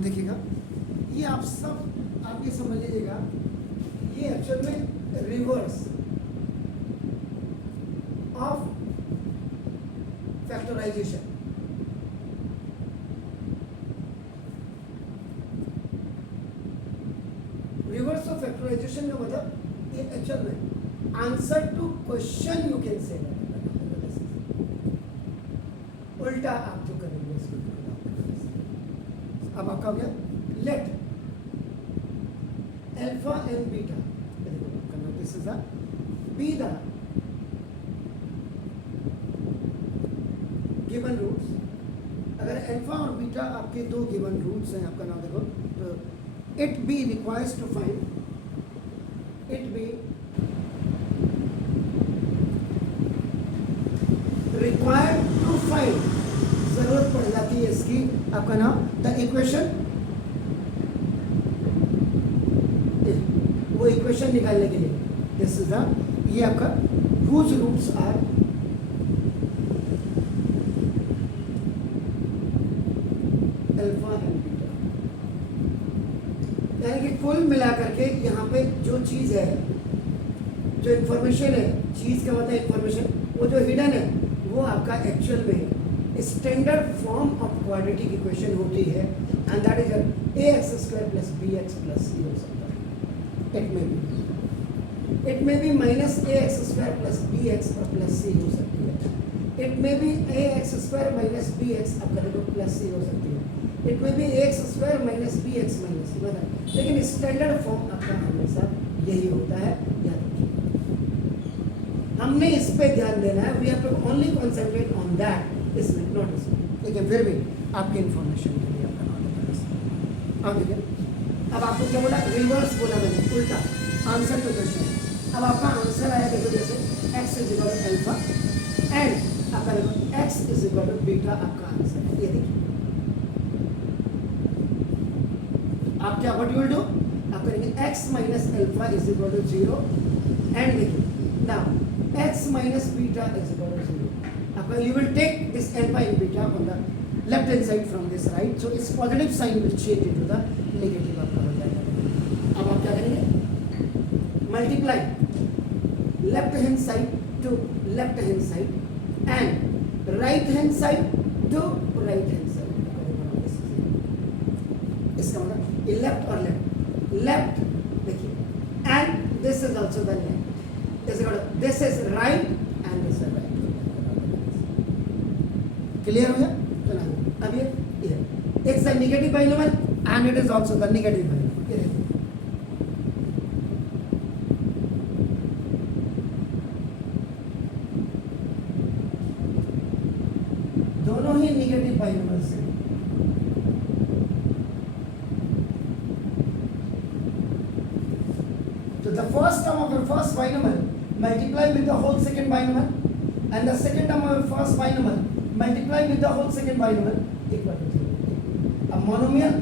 देखिएगा, ये आप सब आप ये समझ लीजिएगा, ये एक्चुअल में reverse of factorization. Reverse of factorization का मतलब ये एक्चुअल में answer to question you can say, उल्टा आप जो करेंगे इसको। अब आपका हो गया let alpha and beta, this is be the given roots. अगर अल्फा और बीटा आपके दो गिवन रूट्स हैं, आपका नाम देखो, तो it be requires to find, it be required to find, जरूरत पड़ जाती है इसकी, आपका नाम द इक्वेशन, वो इक्वेशन निकालने के लिए। दिस इज द, ये आपका whose roots are alpha and beta, यानी कि कुल मिलाकर के यहाँ पे जो चीज है, जो इंफॉर्मेशन है, चीज का मतलब इंफॉर्मेशन, वो जो हिडन है वो आपका एक्चुअल में standard form of quadratic equation होती है, and that is ax² plus bx plus c हो सकता है। It may be minus ax² plus bx और प्लस c हो सकती है। It may be ax² minus bx आपका देखो प्लस c हो सकती है। It may be ax² minus bx minus c, मतलब लेकिन स्टैंडर्ड फॉर्म आपका हमेशा यही होता है, याद रखिए। हमने इस पे ध्यान देना है, we have to only concentrate on that, इसमें नोट इसमें, लेकिन फिर भी आपके इंफॉर्मेशन के लिए आपका नॉलेज। अब देखिए, अब आपको क्या बोला, रिवर्स बोला मैंने, उल्टा आंसर टू क्वेश्चन। अब आपका आंसर आया देखो, जैसे x is equal to alpha and आपका देखो x is equal to beta, आपका आंसर है। ये देखिए, आप क्या व्हाट यू विल डू, आप करेंगे x minus alpha is equal to 0 and देखिए now x minus beta is equal to 0। आपका you will take this alpha and beta on the left hand side from this right, so its positive sign will change into the negative आपका हो जाएगा। अब आप क्या करेंगे, multiply left hand side to left hand side and right hand side to right hand side। इसका मतलब ये लेफ्ट और लेफ्ट देखिए, and this is also the left, this is right and this is right। Clear हो गया? चलो अब ये it's a negative binomial and it is also the negative binomial. दोनों ही नेगेटिव बाइनोमियल्स हैं। तो the first term of the first binomial multiply with the whole second binomial and the second term of the first binomial multiply with the whole second binomial equal to 0. A monomial,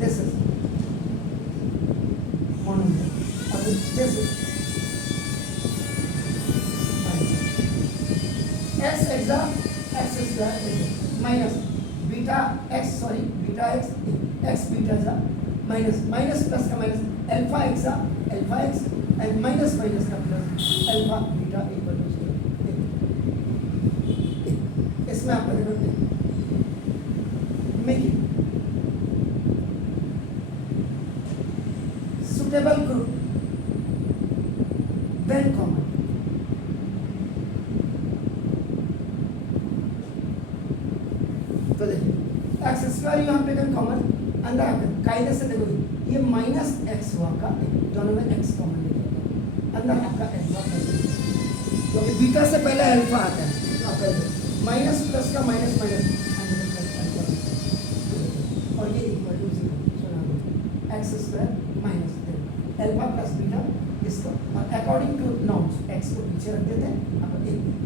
this is monomial. This is x square minus beta x, sorry, beta x beta is minus plus का minus alpha x and minus का plus alpha beta equal to 0। इसमें आप making suitable group then common. तो देखिए x² you have taken common, अंदर कायदे से देखो ये माइनस x हुआ का, दोनों में x कॉमन लेते अंदर आपका अल्फा, क्योंकि बीटा से पहले अल्फा आता है, तो आपका माइनस प्लस का माइनस और ये equal to 0, x² minus alpha plus beta इसको, और अकॉर्डिंग टू नॉर्म्स x को पीछे रख देते हैं। अब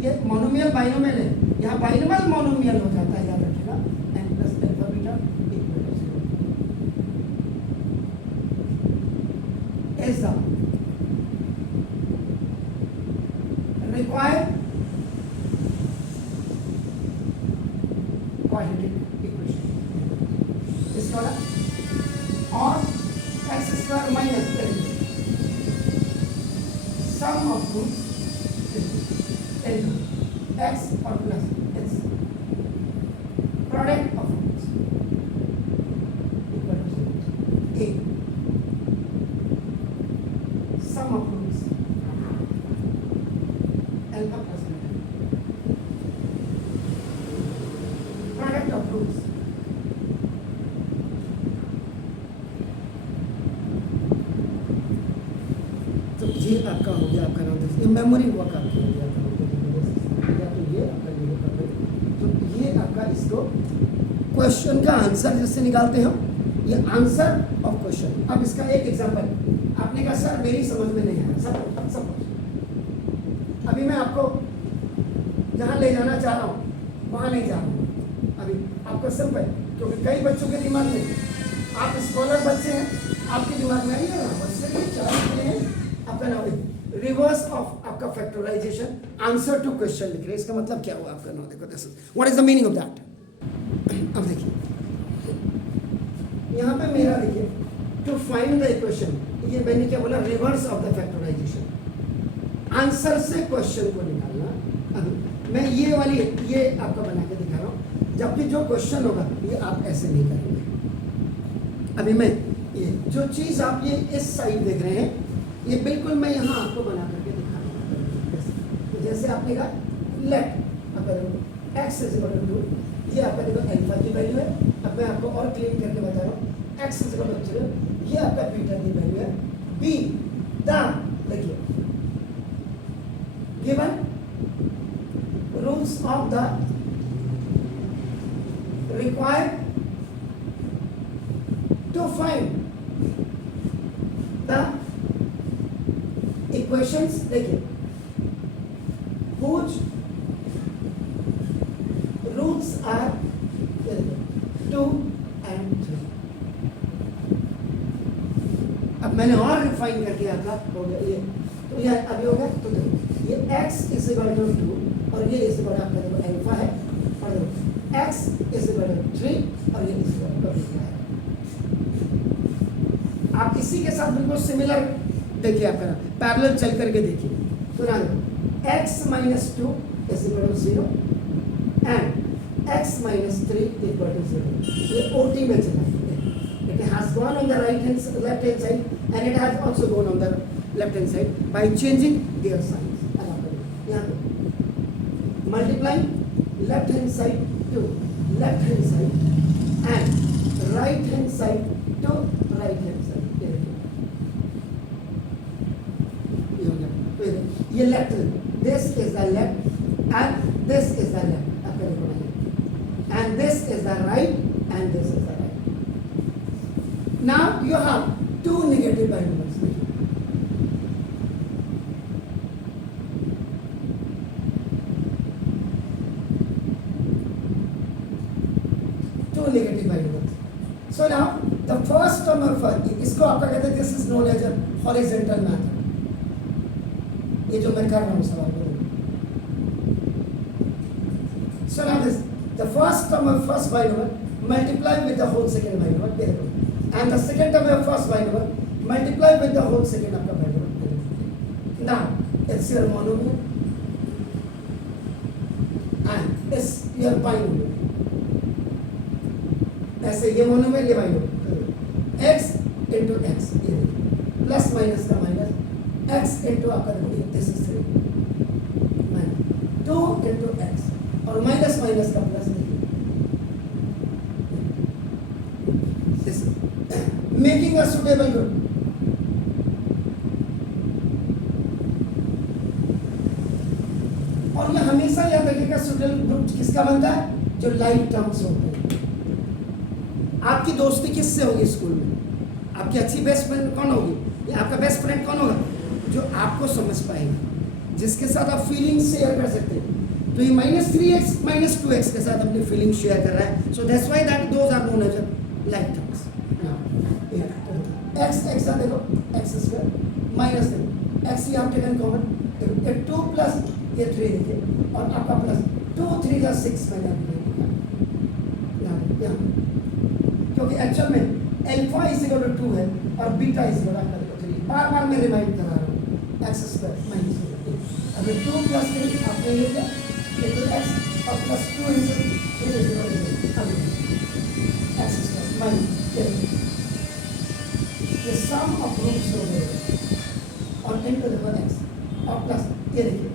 ये मोनोमियल बाइनोमियल है, यहाँ बाइनोमियल मोनोमियल हो जाता है, याद रखिएगा, n plus alpha beta equal to 0 is the required quadratic equation। इसका और x square minus sum of roots x और plus x product of roots a sum of roots alpha plus product of roots तो ये आपका हो गया, आपका नाम ये मेमोरी वर्क आपकी हो गया, या तो ये आपका ये कर दो। तो ये आपका इसको क्वेश्चन का आंसर जिससे निकालते हो, ये आंसर ऑफ क्वेश्चन। अब इसका एक एग्जांपल, आपने कहा सर मेरी समझ में नहीं आया, सब अभी मैं आपको जहाँ ले जाना चाह रहा हूँ वहाँ नहीं जा रहा हूँ अभी, आपको सिंपल, क्योंकि कई बच्चों के दिमाग में, आप स्कॉलर बच्चे हैं, आपके दिमाग में नहीं है ना, बच्चे भी चार हैं आपका नाम रिवर्स ऑफ आपका फैक्टराइजेशन आंसर टू क्वेश्चन लिख रहे हैं। इसका मतलब क्या हुआ आपका नाम, देखो this what is the meaning of that. अब देखिए यहाँ पे मेरा देखिए टू फाइंड द इक्वेशन, ये मैंने क्या बोला, reverse of the factorization, answer से क्वेश्चन को निकालना। अब मैं ये वाली ये आपका बना के दिखा रहा हूँ, जबकि जो क्वेश्चन होगा ये आप ऐसे नहीं करेंगे। अभी मैं ये जो चीज़ आप ये इस साइड देख रहे हैं, ये बिल्कुल मैं यहाँ आपको बना करके दिखा रहा हूँ। तो जैसे आपने कहा let x is equal to, ये आपका देखो अल्फा की वैल्यू है। अब मैं आपको और क्लीन करके बता रहा हूँ, एक्स इज इक्वल टू, ये आपका बीटा की वैल्यू है। बी द देखिए given rules of the required to find the equations, देखिए whose roots are 2 and 3। अब मैंने और रिफाइन करके आपका हो गया ये, तो ये अभी हो गया। तो देखो ये x इज इक्वल टू 2 और ये इज इक्वल आपका देखो अल्फा है, और देखो x इज इक्वल टू 3 और ये इज इक्वल टू बीटा है। आप इसी के साथ बिल्कुल सिमिलर देखिए, आपका पैरेलल चल करके देखिए। तो ना x minus 2 is equal to 0 and x minus 3 equal to 0। ये OT में चला है, it has gone on the left hand side and it has also gone on the left hand side by changing their signs। यहाँ पे multiplying left hand side to left hand side and right hand side to right hand side। ये left, this is the left and this is the left, आपका देखो ना, and this is the right and this is the right. Now you have two negative binomials. Two negative binomials. So now the first term of, इसको आपका कहते हैं this is known as a horizontal method. ये जो मैं कर रहा हूँ सवाल को, so now this the first term of first binomial multiply with the whole second binomial, and the second term of first binomial multiply with the whole second of the binomial। now it's your monomial and it's your binomial। ऐसे ये monomial ये binomial, x into x, ये plus minus का minus, x into आपका देखिए this is 3 minus 2 into x और minus minus का plus, देखिए this making a suitable group. और ये हमेशा याद रखिएगा सुटेबल ग्रुप किसका बनता है, जो लाइफ टर्म्स होते हैं। आपकी दोस्ती किससे होगी स्कूल में, आपकी अच्छी बेस्ट फ्रेंड कौन होगी, या आपका बेस्ट फ्रेंड कौन होगा, जो आपको समझ पाएगा, जिसके साथ आप फीलिंग्स शेयर कर सकते हैं। तो ये -3x -2x के साथ अपनी फीलिंग शेयर कर रहा है, so that's why that those are known as like terms. x x का देखो x स्क्वायर माइनस देखो x ये आप टेकन कॉमन, ये 2 प्लस ये 3 देखिए, और आपका प्लस 2 3 का 6 मैंने यहाँ, क्योंकि एक्चुअल में अल्फा इज इक्वल टू 2 है और बीटा इज इक्वल टू 3। बार बार मैं रिमाइंड करा रहा हूँ एक्स स्क्वायर माइनस अगर 2 प्लस 3 आपने ले लिया इक्वल एक्स और plus 2 into 3 is equal to x square minus ये सम ऑफ रूट्स हो गए और इनटू द पावर एक्स और प्लस ये देखिए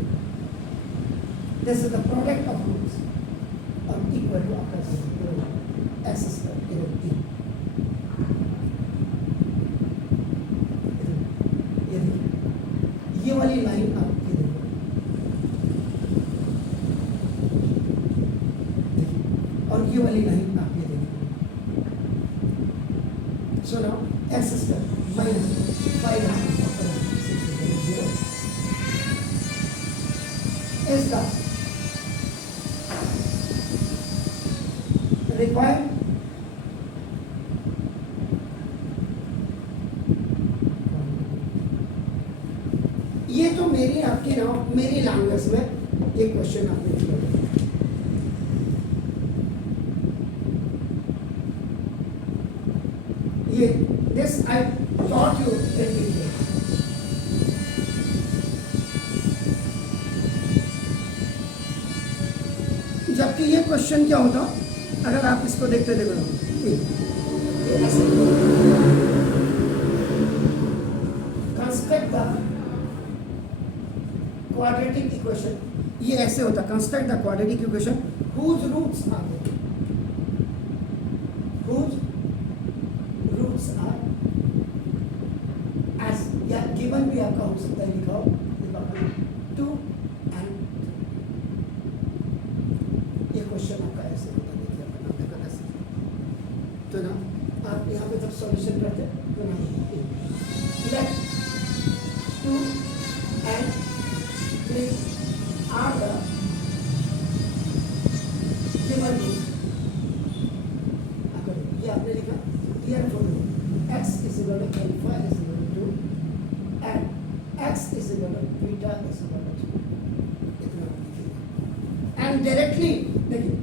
this is the product of roots और इक्वल टू आपका एक्स स्क्वायर ये वाली लाइन आप ये देखो और ये वाली लाइन आप ये देखो। So now x square minus 5x is the required ये तो मेरी आपके ना मेरी लैंग्वेज में ये क्वेश्चन आपने किया ये this I taught you in detail. जबकि ये क्वेश्चन क्या होता अगर आप इसको देखते कंस्ट्रक्ट द क्वाड्रेटिक इक्वेशन ये ऐसे होता construct the quadratic equation whose roots are as या गिवन भी आपका हो सकता है लिखा हो 2 and ये क्वेश्चन आपका ऐसे होता देखिए आपका नाम देखा ऐसे तो ना आप यहाँ पे जब सॉल्यूशन करते तो ना late 2 and 3 are the given roots। ये आपने लिखा clear for x is equal to alpha is equal to 2 and x is equal to beta is equal to 3 इतना लिखिएगा and directly देखिए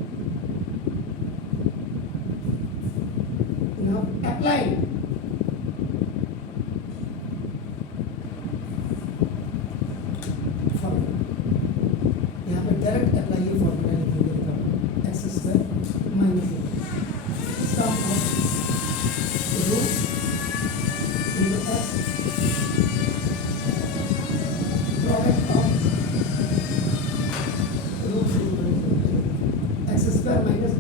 now apply formula यहाँ पे डायरेक्ट अप्लाई ये formula लिखेंगे x square minus sum of root into x product of roots into x square minus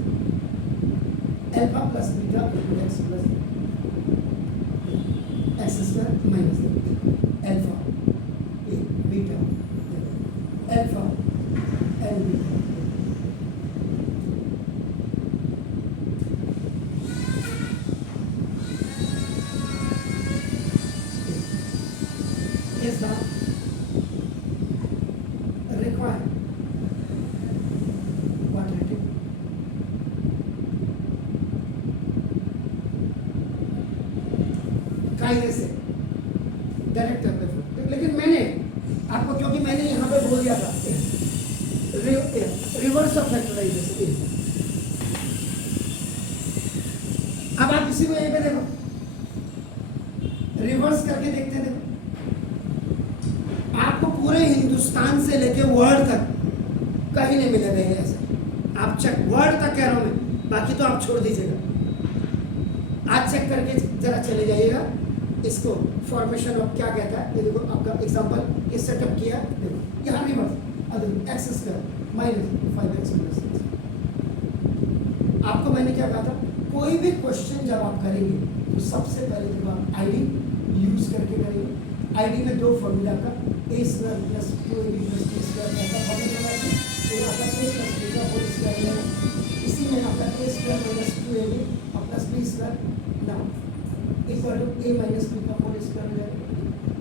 alpha plus beta into x plus x square minus alpha beta alpha and beta is the required quadratic कायदे से direct लेकिन मैंने आपको क्योंकि मैंने यहाँ पे बोल दिया था रिवर्स ऑफ फैक्टराइजेशन। अब आप इसी को यहीं पे देखो रिवर्स करके देखते देखो आपको पूरे हिंदुस्तान से लेके वर्ल्ड तक कहीं नहीं मिलेगा ये ऐसा। आप चेक वर्ल्ड तक कह रहा हूं मैं बाकी तो आप छोड़ दीजिएगा। आज चेक करके जरा चले जाइएगा इसको फॉर्मेशन ऑफ क्या कहता है। ये देखो आपका एग्जांपल ये सेटअप किया देखो यहाँ रिवर्स अब x square minus 5x plus 6। आपको मैंने क्या कहा था कोई भी क्वेश्चन जब आप करेंगे तो सबसे पहले जब आप आईडी यूज करके करेंगे। आईडी में दो फॉर्मूला का a square plus 2ab plus b square ऐसा फॉर्मूला है तो आपका a प्लस b का होल स्क्वायर है। इसी में आपका a स्क्वायर माइनस 2ab और प्लस b स्क्वायर ना equal to a minus b का होल स्क्वायर हो जाएगा।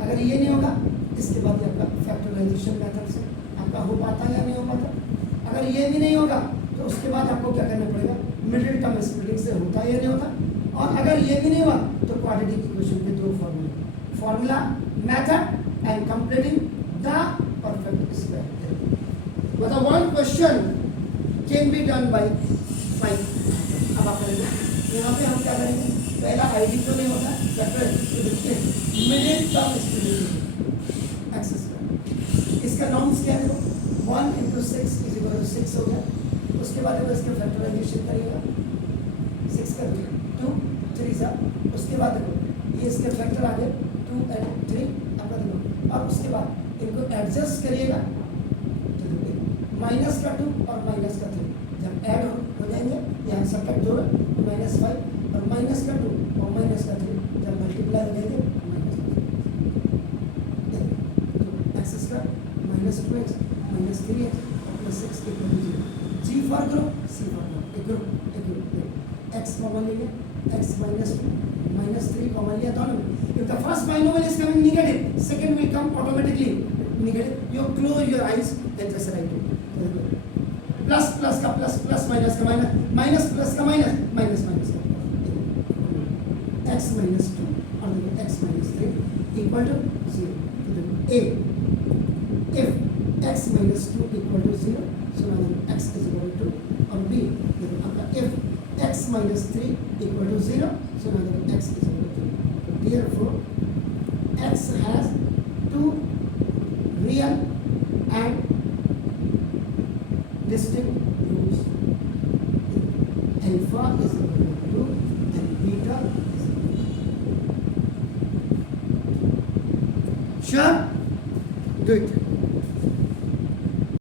अगर ये नहीं होगा इसके बाद आपका फैक्टराइजेशन मेथड से आपका हो पाता है या नहीं हो पाता। अगर ये भी नहीं होगा तो उसके बाद आपको क्या करना पड़ेगा मिडिल टर्म स्प्लिटिंग से होता है या नहीं होता। और अगर ये भी नहीं हुआ तो क्वाड्रेटिक इक्वेशन के दो formula method and completing the perfect square. मतलब one question can be done by 5। अब आप करेंगे यहाँ पे हम क्या करेंगे पहला आईडी तो नहीं होता, मिडिल टर्म एक्स स्क्वायर। इसका नॉर्म्स क्या देखो, 1 × 6 = 6 हो गया। उसके बाद देखो इसके फैक्टराइजेशन करिएगा, 6 कर दिया, 2 3 सा। उसके बाद देखो ये इसके फैक्टर आ गए 2 और 3 आपका देखो, और उसके बाद इनको एडजस्ट करिएगा, माइनस का 2 और माइनस का 3 जब ऐड हो जाएंगे, यहाँ सबका जोड़ -5 और माइनस का 2 और माइनस का 3 जब मल्टीप्लाई हो जाएंगे x square -2x -3x +6 = 0। G for group, C for group, एक ग्रुप एक्स कॉमन लीजिए, x -2 -3 कॉमन लिया दोनों में। If the first binomial is coming negative, second will come automatically negative. You close your eyes and just write it. Plus plus का plus, plus minus का minus, minus plus का minus, minus minus का x -2 और देखिए x -3 = 0। तो देखो a if x -2 = 0, so now x is equal to, और b देखो आपका if x -3 = 0, so now x is equal to, therefore x has two real and distinct roots. Alpha is equal to 2 and beta is equal to 2. Sure? Do it.